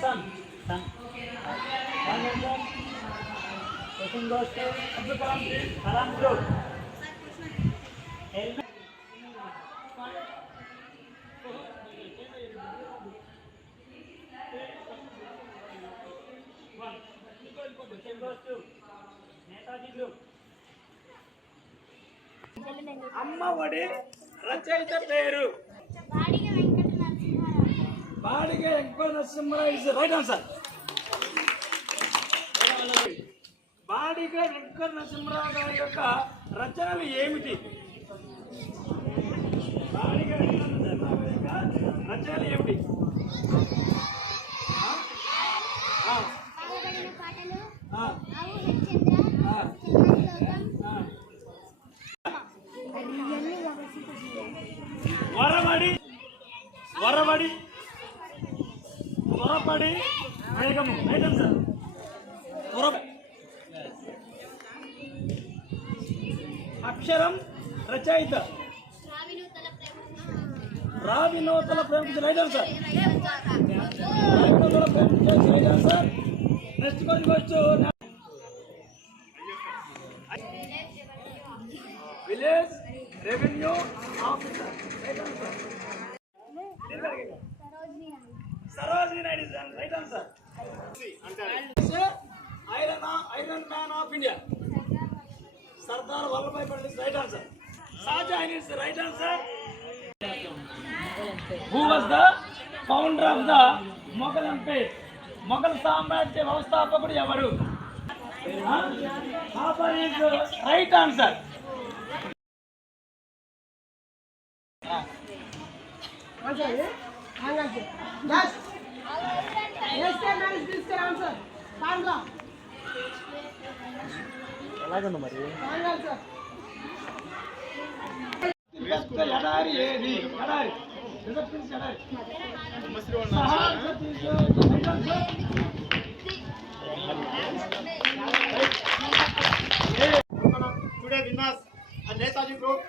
Sun. Sun. Question goes to Abdul Kalam Group. Helmet. Question goes to Netaji Group. Amma Odi రచయిత పేరు Badiga Venkata Narasimha Rao is right answer. Badiga Venkata Narasimha Rao గారి యొక్క రచనలు ఏమిటి? బాడిగ వెంకట నరసింహారావు యొక్క రచనలు ఏమిటి? వరవడి వరవడి త్వరపడి వేగము రైట్ ఆన్సర్. అక్షరం రచయిత Ravinothala Prema right answer. Ravinothala Prema right answer. Next question village revenue officer right answer. Sarojini Naidu is right answer. Iron man of India Sardar Vallabhbhai Patel is right answer. Shah Jahan is right answer. Who was the founder of the Mughal empire? Mughal సామ్రాజ్య వ్యవస్థాపకుడు ఎవరు? Babur is right answer. ఎలాగండి మరి ఎడారి ఏది? ఎడారి Today winners and Netaji Group,